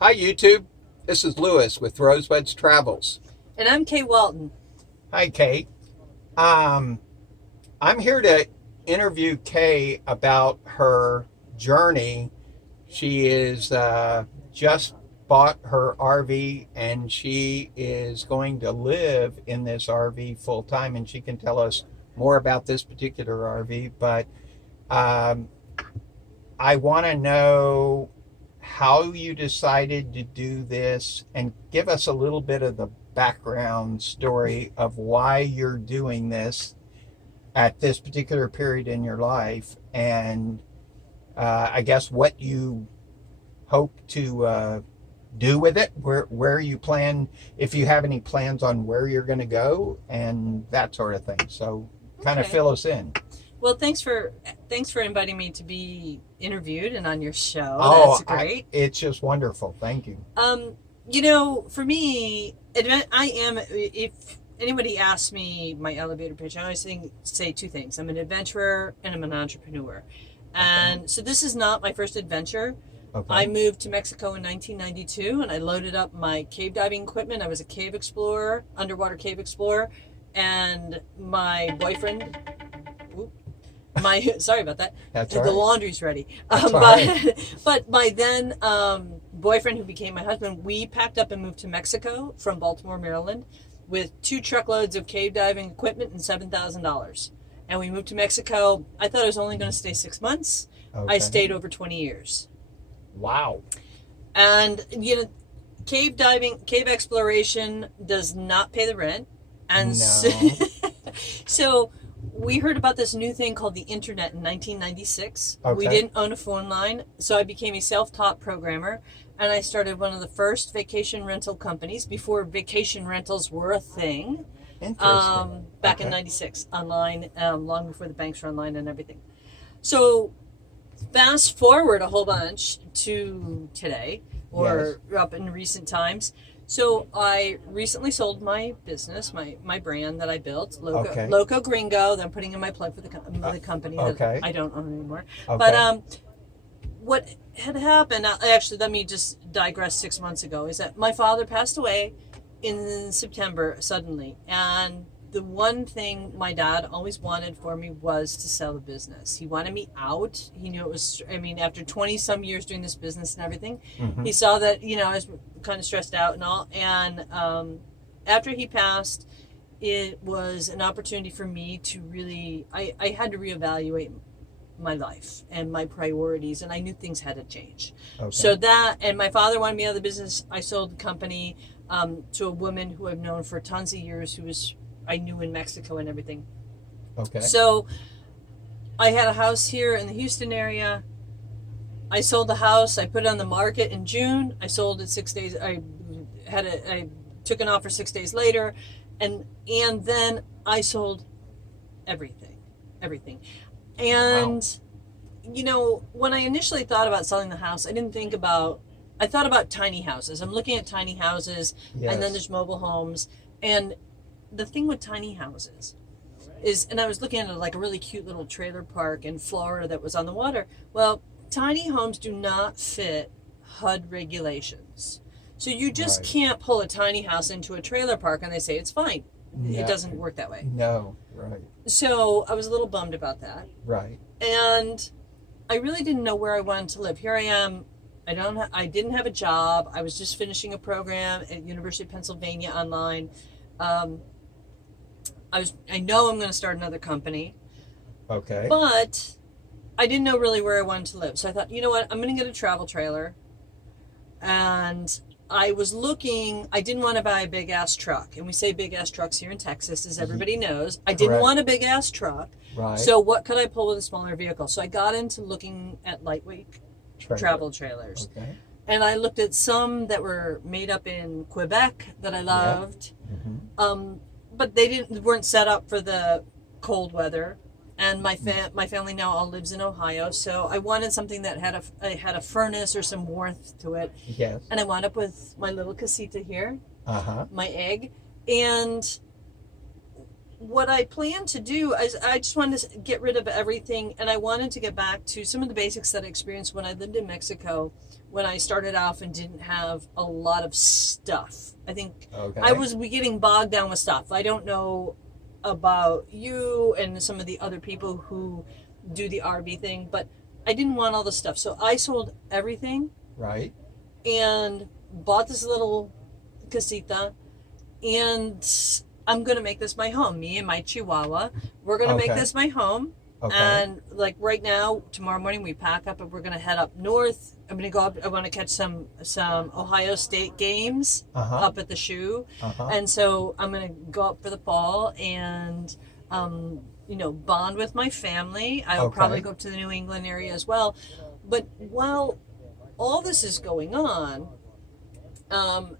Hi, YouTube. This is Lewis with Rosebuds Travels. And I'm Kay Walton. Hi, Kate. Um, I'm here to interview Kay about her journey. She is just bought her RV and she is going to live in this RV full time, and she can tell us more about this particular RV. But um, I want to know how you decided to do this and give us a little bit of the background story of why you're doing this at this particular period in your life, and I guess what you hope to do with it, where you plan, if you have any plans on where you're going to go, and that sort of thing. So kind of Okay. fill us in. Well, thanks for inviting me to be interviewed and on your show. Oh, That's great. it's just wonderful. Thank you. Um, for me, I am. If anybody asks me my elevator pitch, I always say two things: I'm an adventurer and I'm an entrepreneur. Okay. And so this is not my first adventure. I Okay. moved to Mexico in 1992, and I loaded up my cave diving equipment. I was a cave explorer, underwater cave explorer, and my boyfriend. My sorry about that. That's all The right. laundry's ready. That's all right. But my then boyfriend, who became my husband, we packed up and moved to Mexico from Baltimore, Maryland, with 2 truckloads of cave diving equipment and $7,000. And we moved to Mexico. I thought I was only going to stay 6 months. I Okay. stayed over 20 years. Wow. And cave diving, cave exploration does not pay the rent, and so, No. so we heard about this new thing called the internet in 1996. We Okay. didn't own a phone line, so I became a self-taught programmer, and I started one of the first vacation rental companies before vacation rentals were a thing. Interesting. Back in Okay. '96, online, long before the banks were online and everything. So fast forward a whole bunch to today, Yes. or up in recent times. So I recently sold my business, my brand that I built, Okay. Loco Gringo. That I'm putting in my plug for Uh, the company that okay. I don't own anymore. But Okay. what had happened? Actually, let me just digress. 6 months ago, is that my father passed away in September suddenly, and the one thing my dad always wanted for me was to sell the business. He wanted me out. He knew it was, I mean, after 20 some years doing this business and everything, Mm-hmm. he saw that, I was kind of stressed out and all. And after he passed, it was an opportunity for me to really, I had to reevaluate my life and my priorities, and I knew things had to change. Okay. So that, and my father wanted me out of the business. I sold the company to a woman who I've known for tons of years, who was I knew in Mexico and everything. Okay. So I had a house here in the Houston area. I sold the house. I put it on the market in June. I sold it 6 days. I took an offer 6 days later, and then I sold everything, everything. Wow. And when I initially thought about selling the house, I thought about tiny houses. I'm looking at tiny houses, and then Yes. there's mobile homes. And the thing with tiny houses is, and I was looking at like a really cute little trailer park in Florida that was on the water. Well, tiny homes do not fit HUD regulations. So you just Right. can't pull a tiny house into a trailer park and they say it's fine. It No. doesn't work that way. No. Right. So I was a little bummed about that. Right. And I really didn't know where I wanted to live. Here I am. I didn't have a job. I was just finishing a program at University of Pennsylvania online. Um, I know I'm going to start another company, Okay. but I didn't know really where I wanted to live. So I thought, you know what, I'm going to get a travel trailer. And I was looking, I didn't want to buy a big ass truck. And we say big ass trucks here in Texas, as everybody knows. I didn't Correct. want a big ass truck. Right. So what could I pull with a smaller vehicle? So I got into looking at lightweight Trailer. travel trailers. Okay. And I looked at some that were made up in Quebec that I Yeah. loved. Mm-hmm. But they weren't set up for the cold weather. And my family now all lives in Ohio, so I wanted something that had a furnace or some warmth to it. Yes. And I wound up with my little casita here, Uh huh. my egg, and what I plan to do is I just wanted to get rid of everything, and I wanted to get back to some of the basics that I experienced when I lived in Mexico, when I started off and didn't have a lot of stuff. I think I Okay. was getting bogged down with stuff. I don't know about you and some of the other people who do the RV thing, but I didn't want all the stuff. So I sold everything Right. and bought this little casita, and I'm gonna make this my home. Me and my Chihuahua, we're gonna make Okay. this my home. Okay. And like right now, tomorrow morning we pack up and we're gonna head up north. I'm gonna go up. I want to catch some Ohio State games Uh-huh. up at the shoe, Uh-huh. and so I'm gonna go up for the fall and bond with my family. I'll probably Okay. go to the New England area as well. But while all this is going on, um,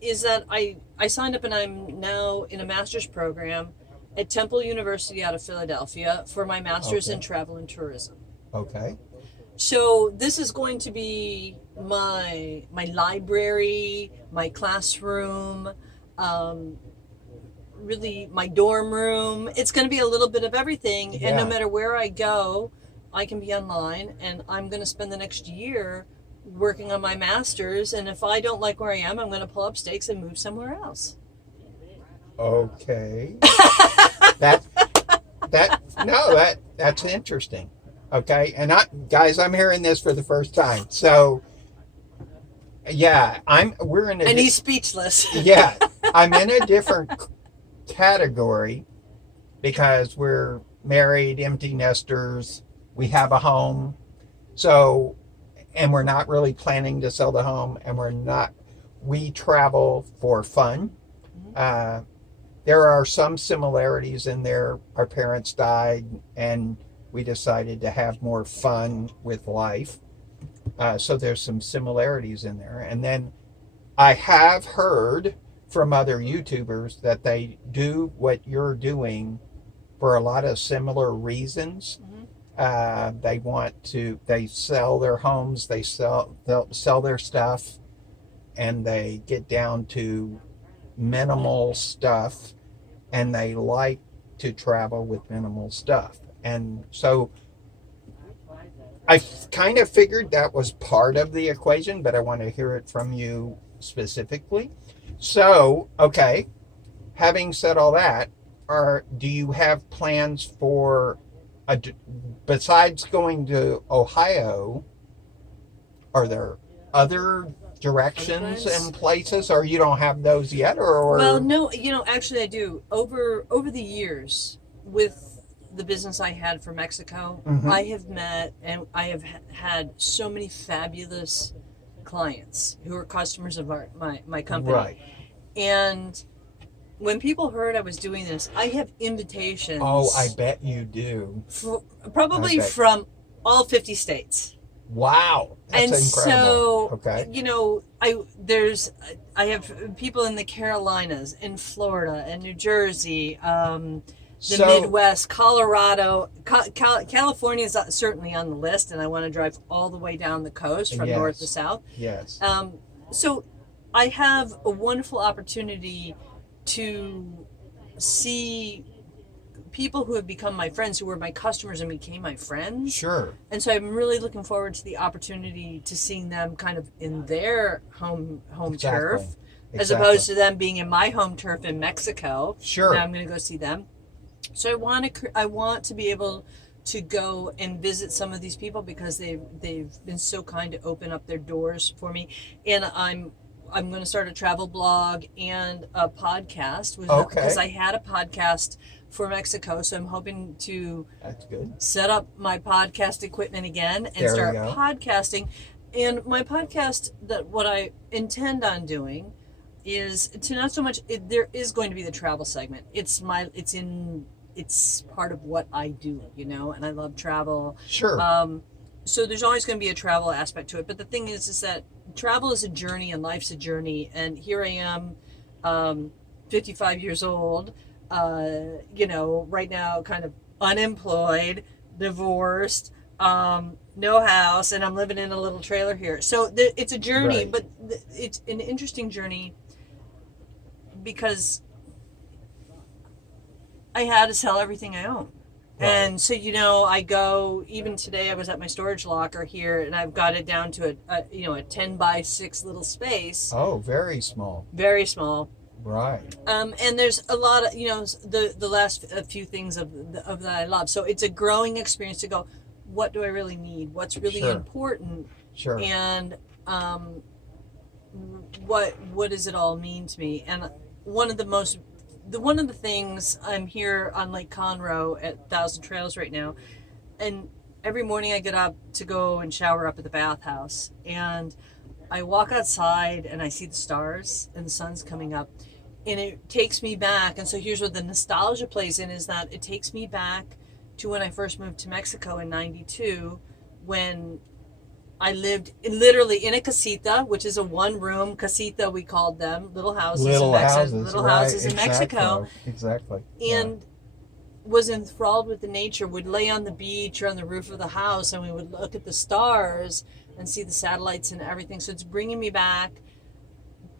is that I signed up and I'm now in a master's program at Temple University out of Philadelphia for my master's in Okay. travel and tourism. Okay. So this is going to be my library, my classroom, um, really my dorm room. It's going to be a little bit of everything, and no Yeah. matter where I go, I can be online, and I'm going to spend the next year working on my master's, and if I don't like where I am, I'm going to pull up stakes and move somewhere else. Okay. That that no, that's interesting. Okay. And guys, I'm hearing this for the first time. So yeah, we're in a And he's speechless. yeah, I'm in a different category because we're married, empty nesters, we have a home. So, and we're not really planning to sell the home, and we travel for fun. Uh, there are some similarities in there. Our parents died, and we decided to have more fun with life. So there's some similarities in there. And then I have heard from other YouTubers that they do what you're doing for a lot of similar reasons. They sell their homes, they'll sell their stuff, and they get down to minimal stuff, and they like to travel with minimal stuff. And so I kind of figured that was part of the equation, but I want to hear it from you specifically. So, okay, having said all that, do you have plans for a, besides going to Ohio? Are there other directions Otherwise, and places, or you don't have those yet, well, or no, actually, I do. Over the years, with the business I had for Mexico, mm-hmm. I have met and I have had so many fabulous clients who are customers of my company. Right? And when people heard I was doing this, I have Oh, I invitations bet you do. I probably bet. from all 50 states. Wow, that's And incredible. so, Okay. I have people in the Carolinas, in Florida, and New Jersey, the So, Midwest, Colorado, California is certainly on the list, and I want to drive all the way down the coast from north to yes, south. yes, So I have a wonderful opportunity to see people who have become my friends, who were my customers and became my friends. sure, And so I'm really looking forward to the opportunity to seeing them kind of in their home exactly, turf, as exactly. opposed to them being in my home turf in Mexico. Now Sure. I'm going to go see them. So I want to be able to go and visit some of these people because they've been so kind to open up their doors for me. And I'm going to start a travel blog and a podcast because Okay, I had a podcast for Mexico, so I'm hoping to that's good. set up my podcast equipment again and There we start go. podcasting. And my podcast, that what I intend on doing is to not so much there is going to be the travel segment. It's part of what I do, and I love travel. Sure. So there's always going to be a travel aspect to it. But the thing is that travel is a journey and life's a journey. And here I am, 55 years old, right now, kind of unemployed, divorced, no house, and I'm living in a little trailer here. So it's a journey, Right. but it's an interesting journey because I had to sell everything I own. Right. And so, I go, even today I was at my storage locker here and I've got it down to a 10 by 6 little space. Oh, very small. Very small. Right. And there's a lot of, the last few things of that I love. So it's a growing experience to go, what do I really need? What's really Sure. important? Sure. And what does it all mean to me? And one of the things, I'm here on Lake Conroe at Thousand Trails right now, and every morning I get up to go and shower up at the bathhouse, and I walk outside and I see the stars and the sun's coming up, and it takes me back. And so here's where the nostalgia plays in, is that it takes me back to when I first moved to Mexico in '92, when I lived literally in a casita, which is a one-room casita, we called them, little houses Little in Mexico, houses, little right, houses in Mexico, Exactly. and was enthralled with the nature. Would lay on the beach or on the roof of the house, and we would look at the stars and see the satellites and everything. So it's bringing me back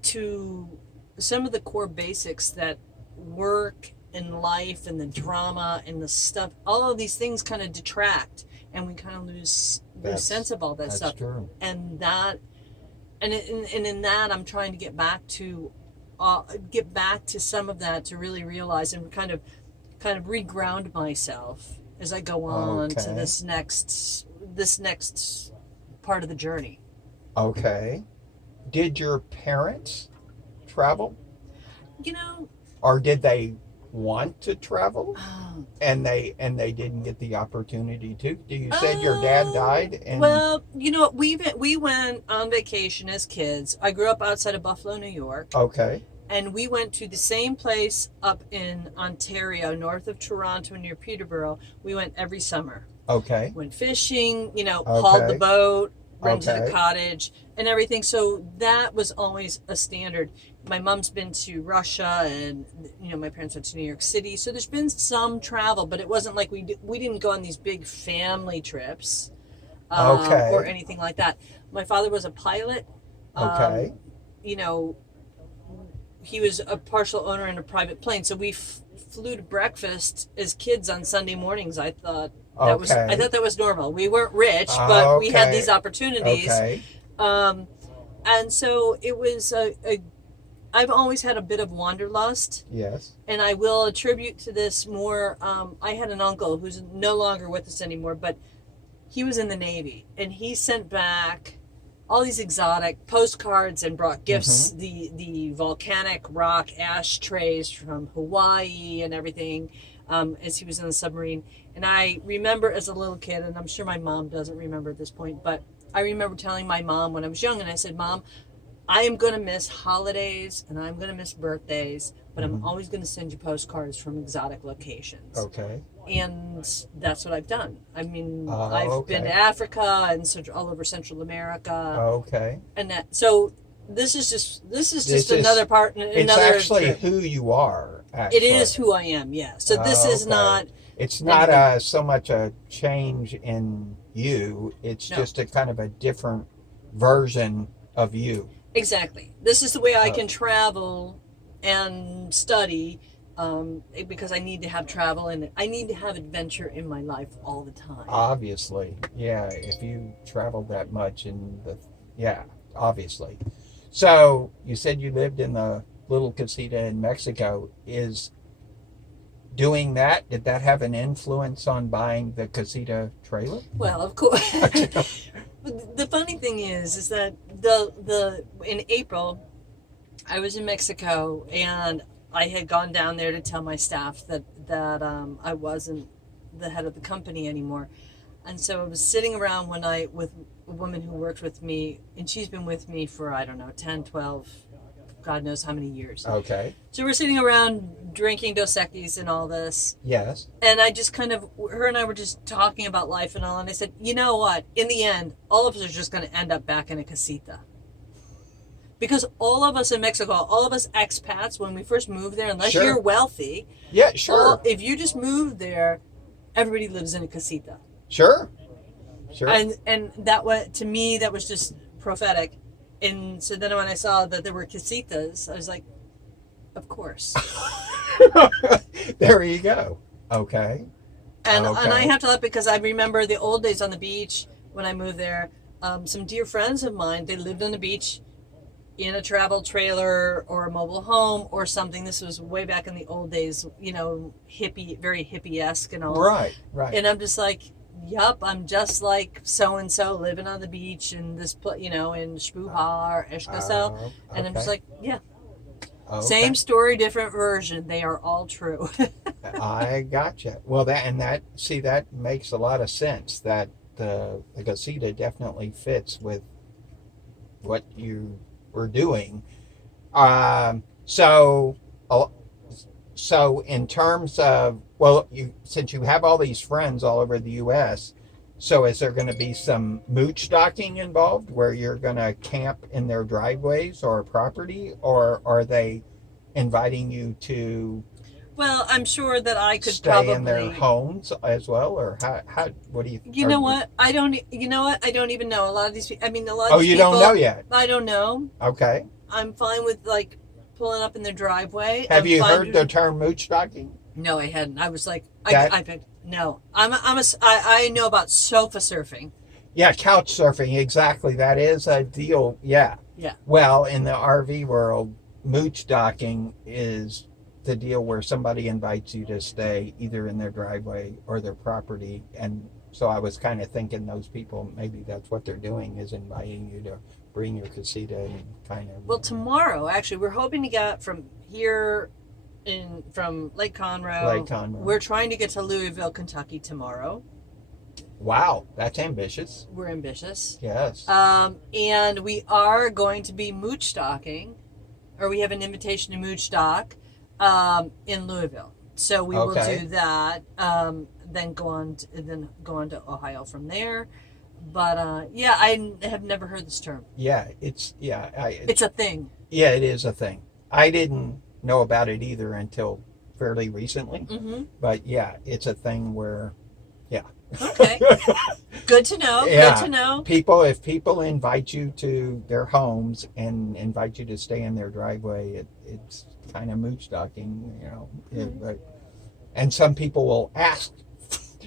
to some of the core basics that work and life and the drama and the stuff. All of these things kind of detract, and we kind of lose sense of all that That's stuff. true. And that, and in that, I'm trying to get back to some of that, to really realize and kind of reground myself as I go on to this next part of the journey. Okay. Did your parents travel? Or did they want to travel and they didn't get the opportunity to? You said your dad died? Well, we went on vacation as kids. I grew up outside of Buffalo, New York. Okay. And we went to the same place up in Ontario, north of Toronto, near Peterborough. We went every summer. Okay. Went fishing, hauled the boat, rented a cottage and everything. So that was always a standard. My mom's been to Russia, and my parents went to New York City. So there's been some travel, but it wasn't like we didn't go on these big family trips or anything like that. My father was a pilot. Okay. He was a partial owner in a private plane, so we flew to breakfast as kids on Sunday mornings. I thought that was normal. We weren't rich, but we had these opportunities. Okay. And so it was I've always had a bit of wanderlust. Yes. And I will attribute to this more. I had an uncle who's no longer with us anymore, but he was in the Navy, and he sent back all these exotic postcards and brought gifts, the volcanic rock ashtrays from Hawaii and everything, as he was in the submarine. And I remember as a little kid, and I'm sure my mom doesn't remember at this point, but I remember telling my mom when I was young, and I said, Mom, I am going to miss holidays and I'm going to miss birthdays, but I'm always going to send you postcards from exotic locations. Okay. And that's what I've done. I mean, I've been to Africa and all over Central America. Okay. And so this is just another part. It's actually who you are. Actually. It is who I am. Yeah. So this is not. It's not so much a change in you. It's just a kind of a different version of you. Exactly. This is the way I can travel and study. Because I need to have travel and I need to have adventure in my life all the time. Obviously, yeah. If you travel that much, obviously. So you said you lived in the little casita in Mexico. Is doing that, did that have an influence on buying the casita trailer? Well, of course. The funny thing is that in April, I was in Mexico and I had gone down there to tell my staff that I wasn't the head of the company anymore. And so I was sitting around one night with a woman who worked with me, and she's been with me for, 10, 12, God knows how many years. Okay. So we're sitting around drinking Dos Equis and all this. Yes. And I just her and I were just talking about life and all, and I said, you know what? In the end, all of us are just going to end up back in a casita. Because all of us in Mexico, all of us expats, when we first moved there, unless you're wealthy, if you just moved there, everybody lives in a casita. Sure. And that was, to me, that was just prophetic. And so then when I saw that there were casitas, I was like, Of course. There you go. Okay. And I Okay. have to laugh because I remember the old days on the beach when I moved there. Some dear friends of mine, they lived on the beach in a travel trailer or a mobile home or something. This was way back in the old days, you know, hippie, very hippie-esque and all. Right. Right. And I'm just like, yup, I'm just like so and so living on the beach in this, you know, in Shpuha or Eshkasel. And I'm just Okay. like, yeah, Okay. same story, different version. They are all true. I gotcha. Well, that makes a lot of sense. That the casita definitely fits with what you were doing. So, uh, so in terms of, well, you since you have all these friends all over the U.S., so is there going to be some mooch docking involved, where you're going to camp in their driveways or property, or are they inviting you to Well, I'm sure that I could stay in their probably. homes as well, or how what do you You are know you? what? I don't. You know what? I don't even know. A lot of these people. I mean, a lot of Oh, these you don't know people. yet. I don't know. Okay. I'm fine with like pulling up in their driveway. Have I'm you fine. heard the term mooch docking? No, I hadn't. I was like, That I picked. No, I know about sofa surfing. Yeah, couch surfing, exactly. That is a deal. Yeah. Yeah. Well, in the RV world, mooch docking is the deal where somebody invites you to stay either in their driveway or their property. And so I was kind of thinking those people, maybe that's what they're doing, is inviting you to bring your casita and kind of, Well, tomorrow, actually, we're hoping to get from here from Lake Conroe. Lake Conroe. We're trying to get to Louisville, Kentucky tomorrow. Wow, that's ambitious. We're ambitious. Yes. And we are going to be mooch docking, or we have an invitation to mooch dock in Louisville. So we will Okay. do that. Then go on to Ohio from there. But yeah, I have never heard this term. Yeah, It's a thing. yeah, it is a thing. I didn't know about it either until fairly recently. Mm-hmm. But yeah, it's a thing where, yeah. Okay. Good to know. Yeah. Good to know. If people invite you to their homes and invite you to stay in their driveway, it's kind of mooch docking, you know. And some people will ask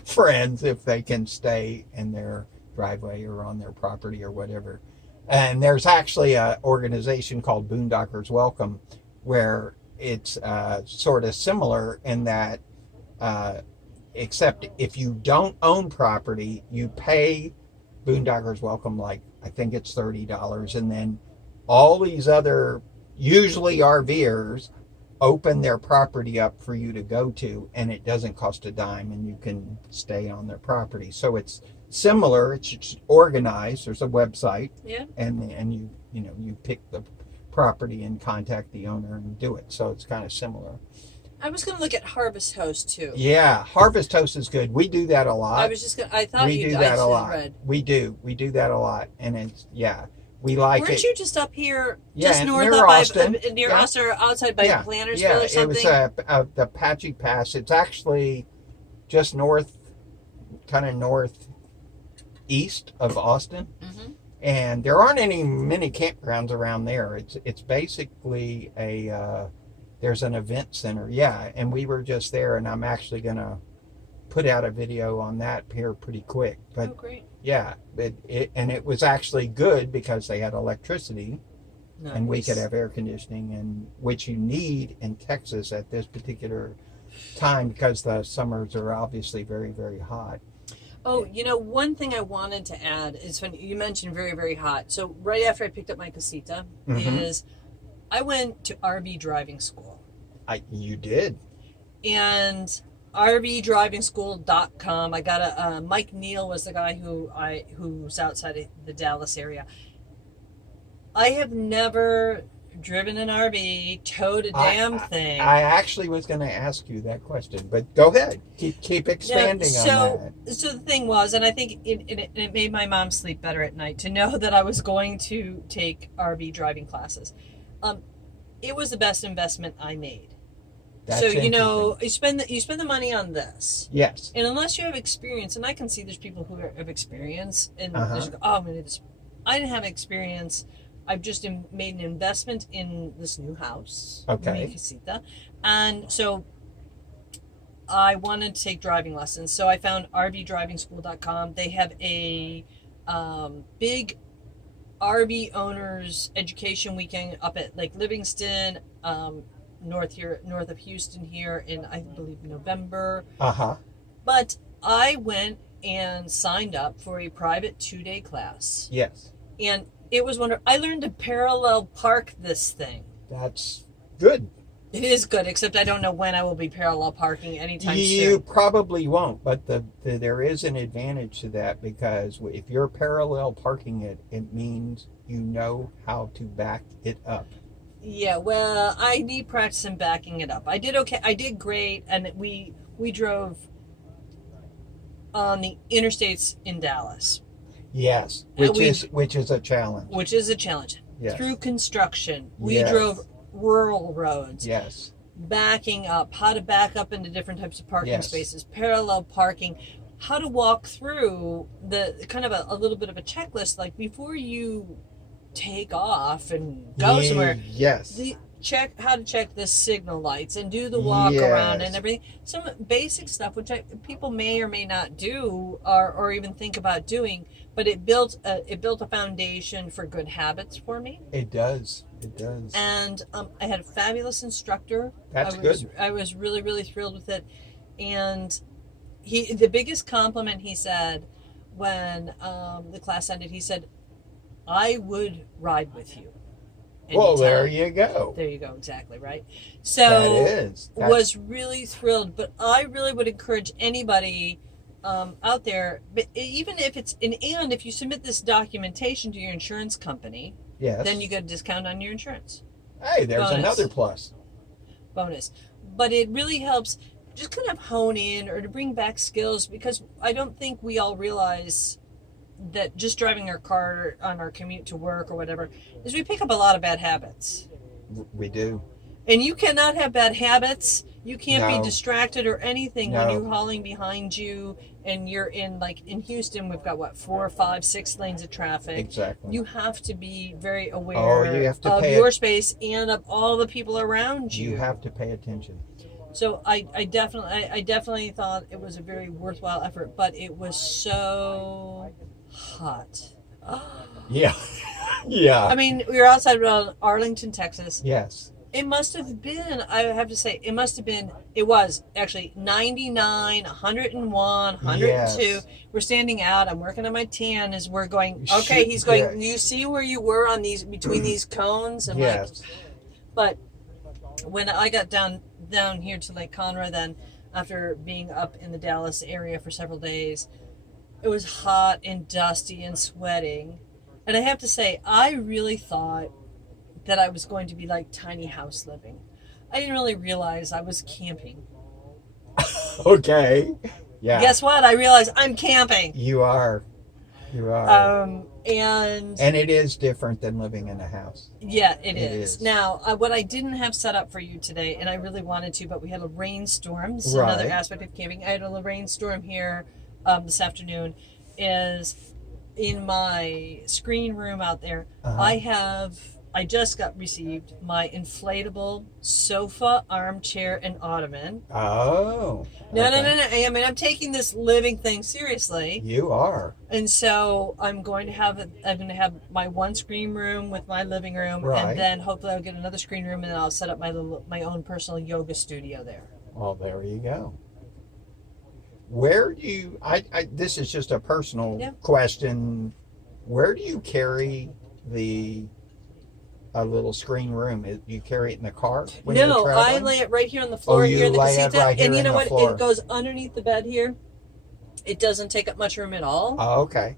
friends if they can stay in their driveway or on their property or whatever. And there's actually an organization called Boondockers Welcome, where it's sort of similar in that, except if you don't own property, you pay Boondockers Welcome, like I think it's $30, and then all these other, usually RVers, open their property up for you to go to, and it doesn't cost a dime, and you can stay on their property. So it's similar. It's organized. There's a website, Yeah. and you pick the property and contact the owner and do it. So it's kind of similar. I was going to look at Harvest Host too. Yeah, Harvest Toast is good. We do that a lot. I was just going to, I thought We you do I that a should lot. read. We do that a lot, and it's we like Weren't it. you just up here, Yeah, just north near of Austin. near Yeah. us or outside by Yeah, Plantersville yeah. or It something? was the Apache Pass. It's actually just kind of northeast of Austin, Mm-hmm. and there aren't many campgrounds around there. It's basically there's an event center. Yeah, and we were just there, and I'm actually gonna put out a video on that here pretty quick. But Oh, great. yeah, it was actually good because they had electricity, Nice. and we could have air conditioning, and which you need in Texas at this particular time because the summers are obviously very, very hot. Oh, one thing I wanted to add is when you mentioned very, very hot. So right after I picked up my casita, Mhm. is I went to RV driving school. You did. And rvdrivingschool.com. I got a Mike Neal was the guy who's outside of the Dallas area. I have never driven an RV, towed a damn thing. I actually was going to ask you that question, but go ahead. Keep expanding on that. So the thing was, and I think it made my mom sleep better at night to know that I was going to take RV driving classes. It was the best investment I made. That's So interesting. you spend the money on this, Yes. and unless you have experience, and I can see there's people who have experience, and Uh-huh. there's, oh, I'm gonna do this. I didn't have experience. I've just made an investment in this new house, Okay. Mi Casita, and so I wanted to take driving lessons. So I found rvdrivingschool.com. They have a big RV owners education weekend up at Lake Livingston, north of Houston here in, I believe, November. Uh-huh. But I went and signed up for a private 2-day class, Yes. and it was wonderful. I learned to parallel park this thing. That's good. It is good, except I don't know when I will be parallel parking anytime You soon. probably won't, but there is an advantage to that, because if you're parallel parking it, it means you know how to back it up. Yeah, well, I need practice in backing it up. I did okay. I did great, and we drove on the interstates in Dallas, Yes, which is a challenge. which is a challenge. Yes. Through construction, we Yes. drove rural roads, Yes. backing up, how to back up into different types of parking Yes. spaces, parallel parking, how to walk through the kind of a little bit of a checklist, like before you take off and go somewhere. Yes. How to check the signal lights and do the walk around Yes. and everything. Some basic stuff which people may or may not do or even think about doing, but it built a foundation for good habits for me. It does. It does. And I had a fabulous instructor. That's good. I was really, really thrilled with it. And the biggest compliment he said when the class ended, he said, "I would ride with you." Well, anytime." there you go. There you go, exactly, right? So That is. was really thrilled, but I really would encourage anybody out there, but even if it's and if you submit this documentation to your insurance company, Yes. then you get a discount on your insurance. Hey, there's Bonus. another plus. Bonus. But it really helps just kind of hone in or to bring back skills, because I don't think we all realize that just driving our car on our commute to work or whatever is we pick up a lot of bad habits. We do. And you cannot have bad habits. You can't No. be distracted or anything No. when you're hauling behind you and you're in, like in Houston, we've got 4, 5, 6 lanes of traffic. Exactly. You have to be very aware you have to of pay your space and of all the people around you. You have to pay attention. So I definitely thought it was a very worthwhile effort, but it was so hot. Yeah. Yeah. I mean, we were outside around Arlington, Texas. Yes. It must have been, I have to say, it was actually 99, 101, 102. Yes. We're standing out. I'm working on my tan as we're going, okay, he's going, Yeah. you see where you were on between these cones? And Yes. but when I got down here to Lake Conroe, then after being up in the Dallas area for several days, it was hot and dusty and sweating. And I have to say, I really thought that I was going to be like tiny house living. I didn't really realize I was camping. Okay. Yeah. Guess what? I realized I'm camping. You are. You are. And it is different than living in a house. yeah, it It is. is. Now, what I didn't have set up for you today, and I really wanted to, but we had a rainstorm. This is Right. another aspect of camping. I had a rainstorm here this afternoon. Is in my screen room out there. Uh-huh. I just received my inflatable sofa, armchair, and ottoman. Oh. No. Okay. I mean, I'm taking this living thing seriously, You are. and so I'm going to have my one screen room with my living room, Right. and then hopefully I'll get another screen room, and then I'll set up my own personal yoga studio there. Well, there you go. Where do you? This is just a personal Yeah. question. Where do you carry a little screen room? Do you carry it in the car when you're No, I traveling? lay it right here on the floor you here in the lay it casita, right here and you in know the what? floor. It goes underneath the bed here. It doesn't take up much room at all, Oh, okay.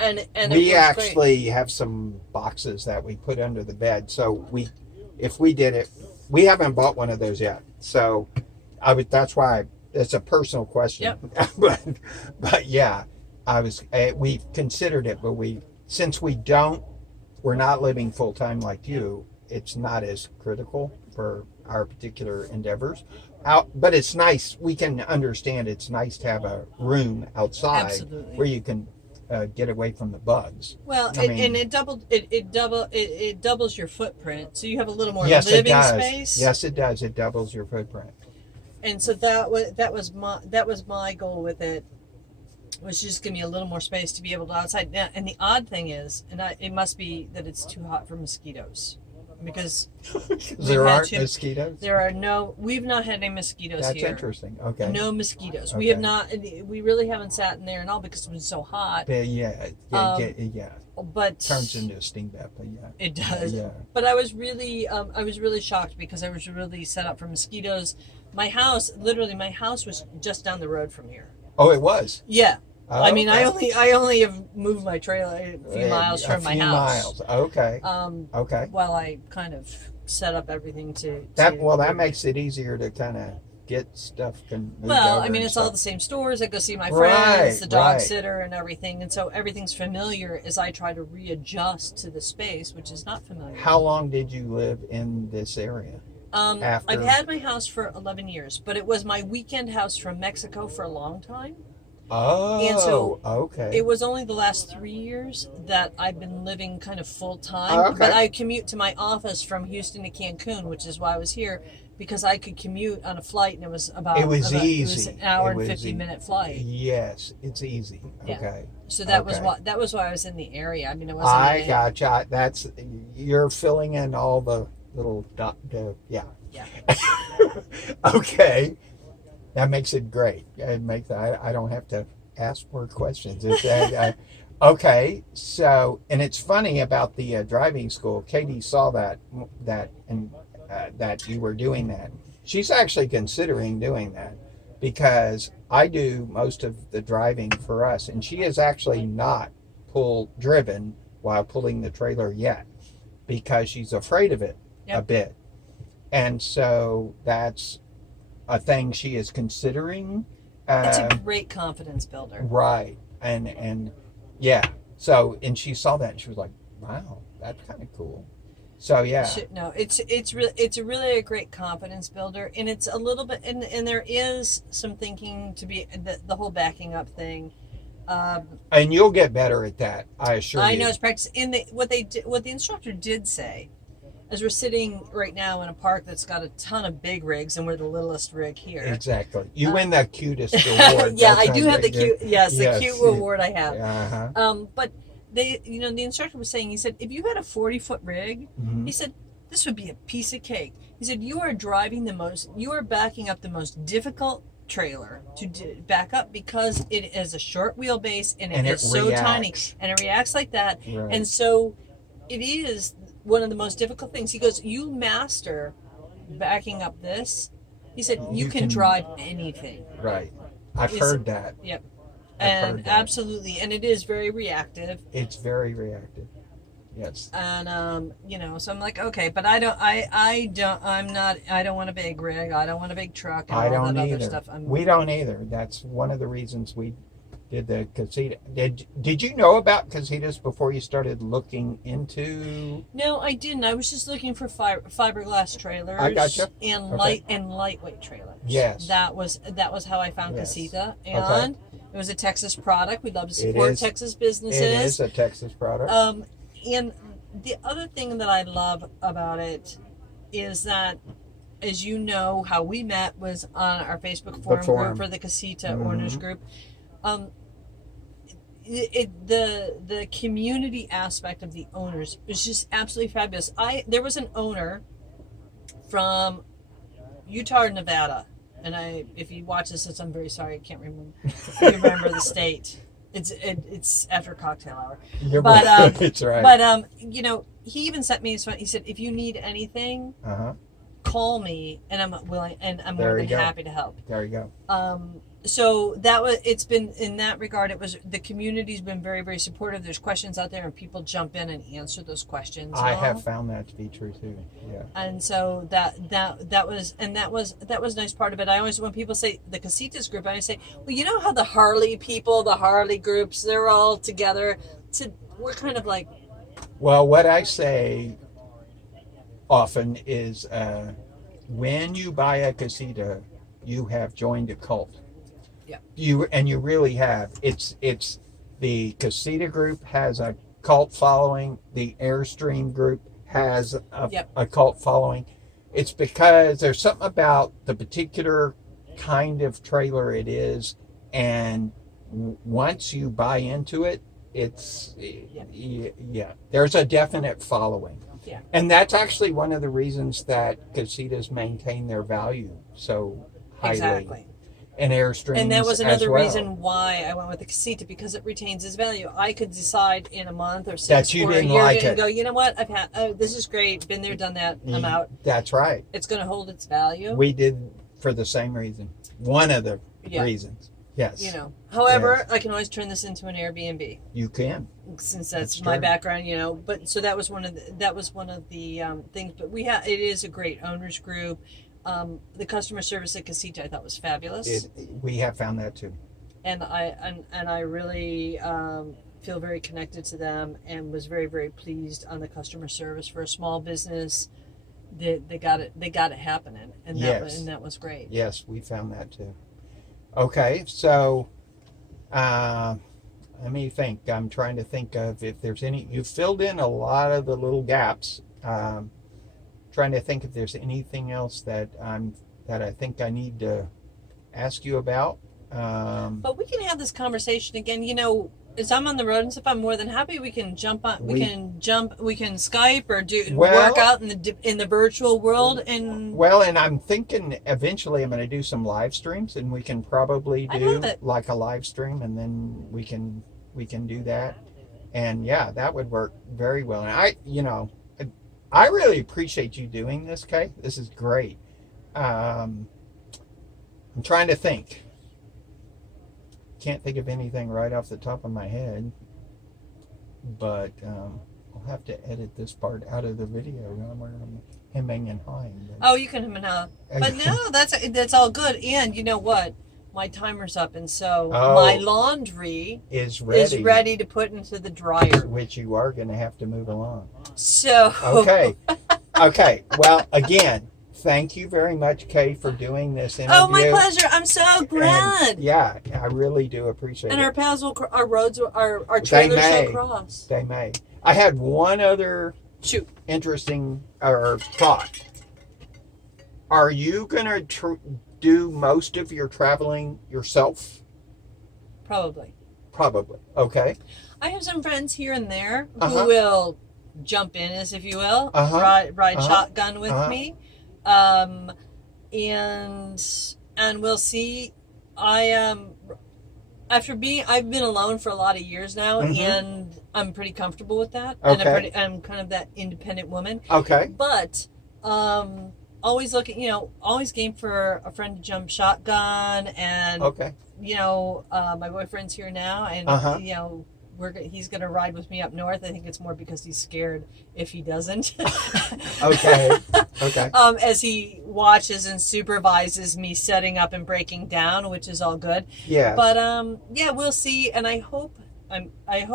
and it We works actually have some boxes that we put under the bed. So if we did it, we haven't bought one of those yet. So that's why it's a personal question. Yep. but yeah, we considered it, but since we're not living full time like you, it's not as critical for our particular endeavors. But it's nice. We can understand it's nice to have a room outside Absolutely. where you can get away from the bugs. Well, I mean, and it doubles your footprint, so you have a little more yes, it living does. space. Yes, it does. It doubles your footprint. And so that was my goal with it, was just give me a little more space to be able to outside. Now, and the odd thing is, it must be that it's too hot for mosquitoes, because There aren't mosquitoes. we've not had any mosquitoes That's here. interesting. Okay. No mosquitoes. Okay. We have not. We really haven't sat in there and all because it's been so hot. Yeah. But Turns into a steam bath. But yeah. it does. Yeah. But I was really shocked because I was really set up for mosquitoes. My house was just down the road from here. Oh, it was. Yeah. Oh, I mean, okay. I only have moved my trailer a few miles from my house. Okay. Okay. While I kind of set up everything to that makes it easier to kind of get stuff. Well, I mean, it's all the same stores. I go see my friends, the dog sitter, and everything, and so everything's familiar as I try to readjust to the space, which is not familiar. How long did you live in this area? I've had my house for 11 years, but it was my weekend house from Mexico for a long time. Oh, and so okay. It was only the last 3 years that I've been living kind of full time. Okay. But I commute to my office from Houston to Cancun, which is why I was here, because I could commute on a flight, and it was easy. It was an hour and 50-minute flight. Yes, it's easy. Yeah. Okay. So that was why I was in the area. I mean, it wasn't. I gotcha. You're filling in all the little yeah. Yeah. Okay. That makes it great. I don't have to ask more questions. Okay, so, and it's funny about the driving school. Katie saw that and that you were doing that. She's actually considering doing that because I do most of the driving for us, and she has actually not driven while pulling the trailer yet because she's afraid of it a bit, and so that's a thing she is considering. It's a great confidence builder. Right. And yeah. So, and she saw that and she was like, wow, that's kind of cool. So, yeah. No, it's really a great confidence builder, and it's a little bit, and there is some thinking to be the whole backing up thing. And you'll get better at that, I assure you. I know it's practice. And what the instructor did say, as we're sitting right now in a park that's got a ton of big rigs, and we're the littlest rig here. Exactly. You win the cutest award. Yeah, I do have the cute. Yes, the cute award I have. Uh-huh. But the instructor was saying, he said, if you had a 40-foot rig, Mm-hmm. he said, this would be a piece of cake. He said, you are backing up the most difficult trailer to back up because it is a short wheelbase and it is so tiny and it reacts like that. Right. And so it is one of the most difficult things. He goes, you master backing up this. He said, you can drive anything. Right. I've heard that. Yep. I've heard that. Absolutely. And it is very reactive. It's very reactive. Yes. And so I'm like, okay, but I don't want a big rig. I don't want a big truck and I all don't that either. other stuff. We don't either. That's one of the reasons we did the casita. Did you know about casitas before you started looking into? No, I didn't. I was just looking for fiberglass trailers. I gotcha. And lightweight trailers. Yes. That was how I found Casita, and Okay. It was a Texas product. We love to support Texas businesses. It is a Texas product. And the other thing that I love about it is that, as you know, how we met was on our Facebook forum group for the Casita owners group. The community aspect of the owners is just absolutely fabulous. There was an owner from Utah or Nevada, and if you watch this, I'm very sorry, I can't remember the state. It's after cocktail hour. It's right. But he even sent me. He said, if you need anything, call me, and I'm willing, and I'm more than happy to help. There you go. So it's been, in that regard, the community's been very, very supportive. There's questions out there and people jump in and answer those questions. I have found that to be true too. Yeah. And so that was a nice part of it. I always, when people say the Casitas group, I always say, well, you know how the Harley people, the Harley groups, they're all together. We're kind of like. Well, what I say often is when you buy a Casita, you have joined a cult. Yeah. You really have. It's The Casita group has a cult following. The Airstream group has Yep. a cult following. It's because there's something about the particular kind of trailer it is, and once you buy into it, it's yeah, there's a definite following. Yeah. And that's actually one of the reasons that casitas maintain their value so highly. Exactly. And Airstreams And that was another as well. reason why I went with the Casita, because it retains its value. I could decide in a month or That six you or a didn't year like and it. go, you know what? I've had this is great. Been there, done that. I'm out. That's right. It's going to hold its value. We did for the same reason. One of the reasons. Yes. You know. However, I can always turn this into an Airbnb. You can. Since that's That's my true. background, you know. But so that was one of the things. But it is a great owners group. The customer service at Casita I thought was fabulous. We have found that too. And I really feel very connected to them, and was very, very pleased on the customer service for a small business. They got it happening, and that was great. Yes, we found that too. Okay, so let me think. I'm trying to think of if there's any. You filled in a lot of the little gaps. Trying to think if there's anything else that I think I need to ask you about. But we can have this conversation again. You know, as I'm on the road and stuff, I'm more than happy. We can jump on. We can Skype or work out in the virtual world. And and I'm thinking eventually I'm going to do some live streams, and we can probably do like a live stream, and then we can do that. And yeah, that would work very well. And I really appreciate you doing this, Kay. This is great. I'm trying to think. Can't think of anything right off the top of my head, but I'll have to edit this part out of the video where I'm hemming and hawing. Oh, you can hem and haw. But no, that's all good. And you know what? My timer's up, and so my laundry is ready to put into the dryer. Which you are going to have to move along. So okay. Well, again, thank you very much, Kay, for doing this interview. Oh, my pleasure. I'm so glad. And, yeah, I really do appreciate it. And our paths our trailers will cross. They may. I had one other interesting thought. Are you going to do most of your traveling yourself? Probably. Okay. I have some friends here and there who will jump in, as if you will, ride shotgun with me, and we'll see. I've been alone for a lot of years now, and I'm pretty comfortable with that. Okay. And I'm kind of that independent woman. Okay. But always looking, always game for a friend to jump shotgun, and my boyfriend's here now, and he's gonna ride with me up north. I think it's more because he's scared if he doesn't. Okay. As he watches and supervises me setting up and breaking down, which is all good. Yeah. But we'll see, and I hope I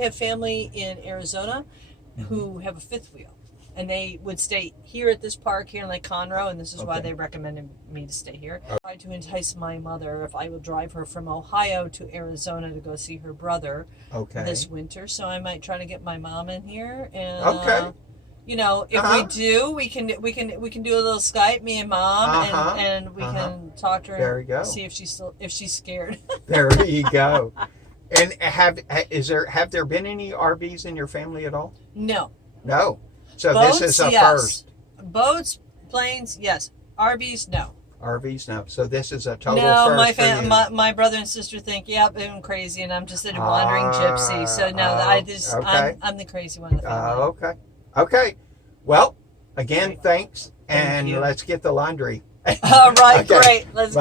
have family in Arizona who have a fifth wheel. And they would stay here at this park here in Lake Conroe, and this is why they recommended me to stay here. I tried to entice my mother if I would drive her from Ohio to Arizona to go see her brother this winter. So I might try to get my mom in here, and if we do, we can do a little Skype, me and mom, and we can talk to her. There you go. See if she's scared. There you go. And have there been any RVs in your family at all? No. So Boats, this is a yes. first. Boats, planes, yes. RVs, no. RVs, no. So this is a total first for you. My brother and sister think, yep, I'm crazy, and I'm just a wandering gypsy. So no, I'm the crazy one in the family. Okay. Well, again, thanks, and you. let's get the laundry. All right, great. Let's go.